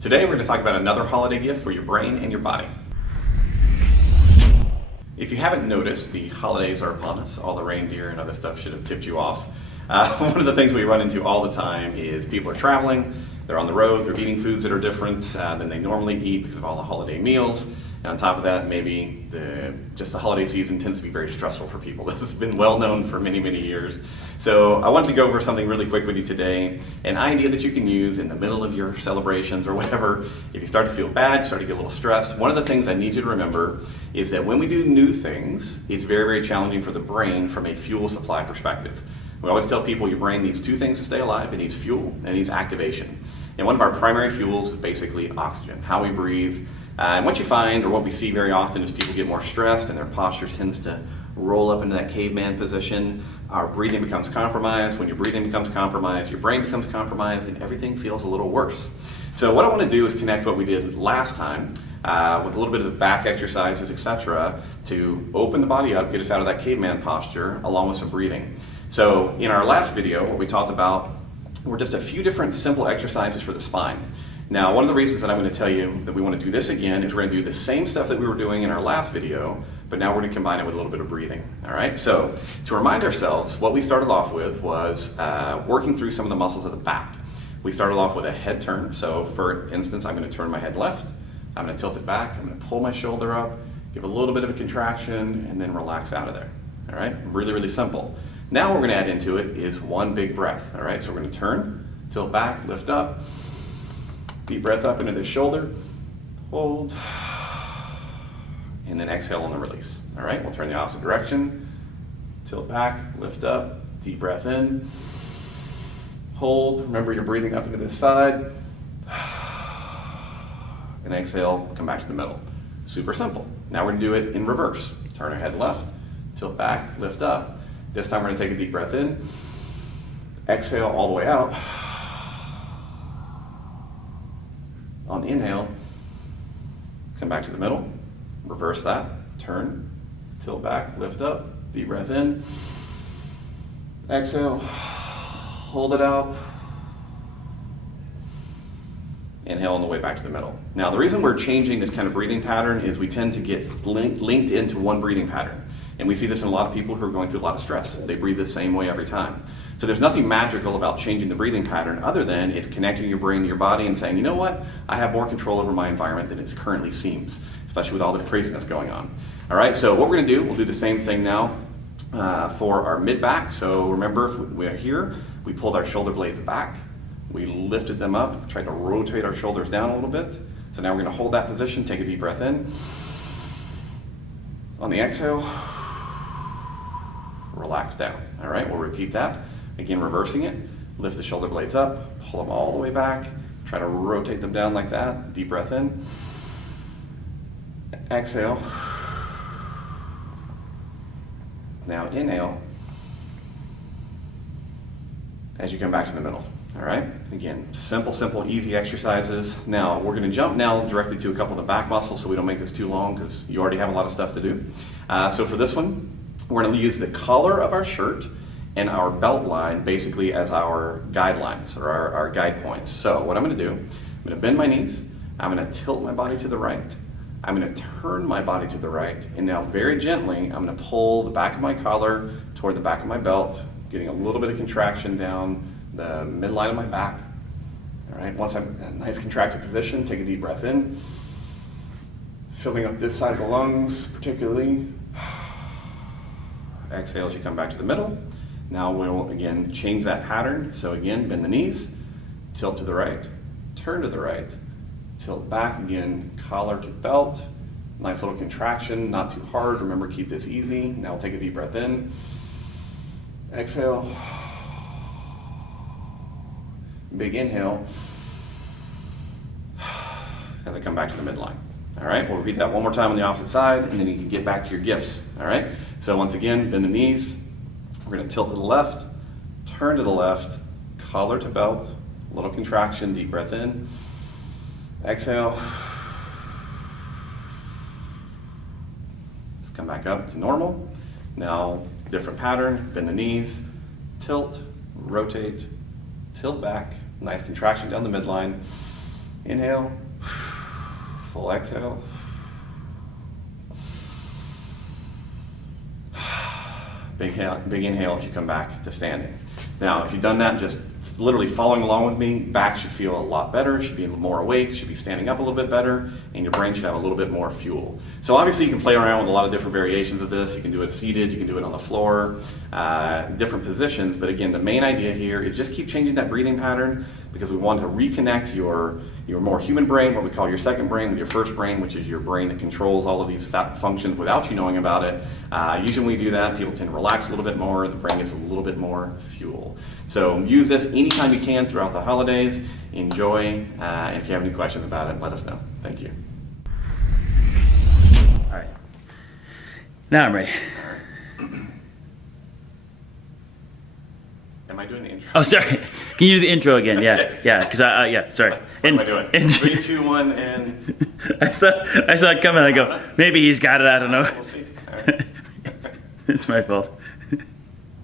Today we're going to talk about another holiday gift for your brain and your body. If you haven't noticed, the holidays are upon us. All the reindeer and other stuff should have tipped you off. One of the things we run into all the time is people are traveling, they're on the road, they're eating foods that are different than they normally eat because of all the holiday meals. And on top of that, maybe just the holiday season tends to be very stressful for people. This has been well known for many, many years. So I wanted to go over something really quick with you today, an idea that you can use in the middle of your celebrations or whatever. If you start to feel bad, start to get a little stressed, one of the things I need you to remember is that when we do new things, it's very, very challenging for the brain from a fuel supply perspective. We always tell people your brain needs two things to stay alive. It needs fuel and it needs activation. And one of our primary fuels is basically oxygen, how we breathe. And what you find, or what we see very often, is people get more stressed and their posture tends to roll up into that caveman position. Our breathing becomes compromised. When your breathing becomes compromised, your brain becomes compromised, and everything feels a little worse. So what I want to do is connect what we did last time with a little bit of the back exercises, etc., to open the body up, get us out of that caveman posture, along with some breathing. So in our last video, what we talked about were just a few different simple exercises for the spine. Now, one of the reasons that I'm going to tell you that we want to do this again is we're going to do the same stuff that we were doing in our last video, but now we're going to combine it with a little bit of breathing. All right, so to remind ourselves, what we started off with was working through some of the muscles of the back. We started off with a head turn. So for instance, I'm going to turn my head left, I'm going to tilt it back, I'm going to pull my shoulder up, give a little bit of a contraction, and then relax out of there. All right, really, really simple. Now what we're going to add into it is one big breath. All right, so we're going to turn, tilt back, lift up. Deep breath up into the shoulder, hold, and then exhale on the release. All right, we'll turn the opposite direction, tilt back, lift up, deep breath in, hold, remember you're breathing up into this side, and exhale, come back to the middle. Super simple. Now we're gonna do it in reverse. Turn our head left, tilt back, lift up. This time we're gonna take a deep breath in, exhale all the way out. On the inhale, come back to the middle, reverse that, turn, tilt back, lift up, deep breath in, exhale, hold it out, inhale on the way back to the middle. Now the reason we're changing this kind of breathing pattern is we tend to get linked into one breathing pattern. And we see this in a lot of people who are going through a lot of stress. They breathe the same way every time. So there's nothing magical about changing the breathing pattern other than it's connecting your brain to your body and saying, you know what, I have more control over my environment than it currently seems, especially with all this craziness going on. All right, so what we're gonna do, we'll do the same thing now for our mid-back. So remember, if we're here, we pulled our shoulder blades back, we lifted them up, tried to rotate our shoulders down a little bit. So now we're gonna hold that position, take a deep breath in. On the exhale, relax down. All right, we'll repeat that. Again, reversing it, lift the shoulder blades up, pull them all the way back, try to rotate them down like that, deep breath in, exhale, now inhale, as you come back to the middle, all right? Again, simple, easy exercises. Now, we're gonna jump now directly to a couple of the back muscles so we don't make this too long because you already have a lot of stuff to do. So for this one, we're gonna use the collar of our shirt and our belt line basically as our guidelines or our guide points. So what I'm gonna do, I'm gonna bend my knees, I'm gonna tilt my body to the right, I'm gonna turn my body to the right, and now very gently, I'm gonna pull the back of my collar toward the back of my belt, getting a little bit of contraction down the midline of my back. All right, once I'm in a nice contracted position, take a deep breath in, filling up this side of the lungs particularly. Exhale as you come back to the middle. Now we'll again change that pattern. So again, bend the knees, tilt to the right, turn to the right, tilt back again, collar to belt. Nice little contraction, not too hard. Remember, keep this easy. Now we'll take a deep breath in. Exhale. Big inhale. As I come back to the midline. All right, we'll repeat that one more time on the opposite side, and then you can get back to your gifts. All right, so once again, bend the knees. We're going to tilt to the left, turn to the left, collar to belt, a little contraction, deep breath in. Exhale. Let's come back up to normal. Now, different pattern, bend the knees, tilt, rotate, tilt back, nice contraction down the midline. Inhale. Full exhale. Big inhale as you come back to standing. Now, if you've done that, just literally following along with me, back should feel a lot better, should be more awake, should be standing up a little bit better, and your brain should have a little bit more fuel. So obviously you can play around with a lot of different variations of this. You can do it seated, you can do it on the floor, different positions, but again, the main idea here is just keep changing that breathing pattern, because we want to reconnect your more human brain, what we call your second brain, with your first brain, which is your brain that controls all of these functions without you knowing about it. Usually when we do that, people tend to relax a little bit more, the brain gets a little bit more fuel. So use this anytime you can throughout the holidays. Enjoy, and if you have any questions about it, let us know. Thank you. All right. Now I'm ready. Am I doing the intro? Oh, sorry. Can you do the intro again? Yeah, yeah. Because yeah. Sorry. What am I doing? 3, 2, 1, and I saw it coming. I go, maybe he's got it. I don't know. We'll see. All right. It's my fault.